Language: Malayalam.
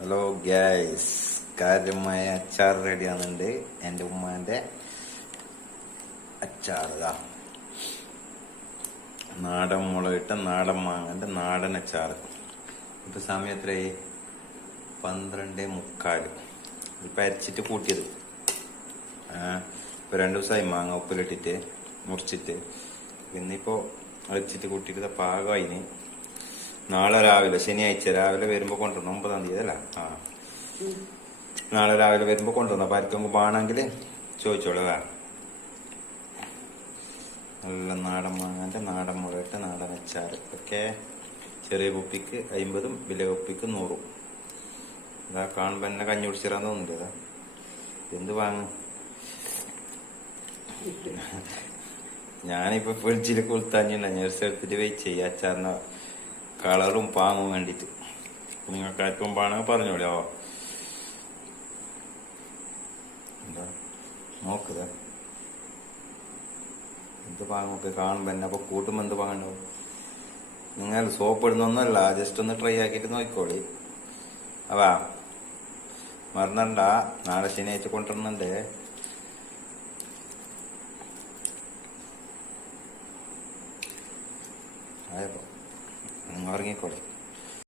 ഹലോ ഗ്യാസ്, കാര്യമായ അച്ചാർ റെഡി ആകുന്നുണ്ട്. എൻ്റെ ഉമ്മാൻ്റെ അച്ചാർ നാടൻ മുളകിട്ട നാടൻ മാങ്ങൻ്റെ നാടൻ അച്ചാർ. ഇപ്പൊ സമയം എത്രയായി? 12:45. ഇപ്പൊ അരച്ചിട്ട് കൂട്ടിയത്. ഇപ്പൊ 2 ദിവസമായി മാങ്ങ ഉപ്പിലിട്ടിട്ട് മുറിച്ചിട്ട്. ഇന്നിപ്പോ അരച്ചിട്ട് കൂട്ടിയിട്ട് പാകമായിന്. നാളെ രാവിലെ ശനിയാഴ്ച രാവിലെ വരുമ്പോ കൊണ്ടുവരണം. 9-ാം തീയതി അല്ല? നാളെ രാവിലെ വരുമ്പോ കൊണ്ടുവരണം. അപ്പൊ ആർക്കെങ്കിലും വേണമെങ്കിൽ ചോദിച്ചോളൂ. നല്ല നാടൻ മാങ്ങാന്റെ നാടൻ മുളകിട്ട് നാടൻ അച്ചാർ. ഒക്കെ ചെറിയ കുപ്പിക്ക് 50, വലിയ കുപ്പിക്ക് 100. ഇതാ കാണുമ്പോ എന്നെ കഞ്ഞി കുടിച്ചിരാൻ തോന്നുന്നില്ല. എന്ത് വാങ്ങും? ഞാനിപ്പോ ഫ്രിഡ്ജിൽ കുളിത്താഞ്ഞില്ല. ഞെർസ് എടുത്തിട്ട് വെയിറ്റ് ചെയ്യ അച്ചാറിന് കളറും പാങ്ങും വേണ്ടിട്ട്. നിങ്ങൾക്ക് ആർക്കും വേണമെങ്കിൽ പറഞ്ഞോളൂ. എന്താ നോക്കുക, എന്ത് പാങ്ങൊക്കെ കാണുമ്പോ എന്നെ അപ്പൊ കൂട്ടുമ്പോ എന്ത് പാങ്ങണ്ടോ? നിങ്ങൾ സോപ്പ് ഇടുന്നൊന്നുമല്ല, ജസ്റ്റ് ഒന്ന് ട്രൈ ആക്കിയിട്ട് നോക്കിക്കോളി. മറന്നണ്ട, നാളെ ശനിയാഴ്ച കൊണ്ടുവരുന്നുണ്ട്. നിങ്ങൾ ഇറങ്ങിക്കോളി.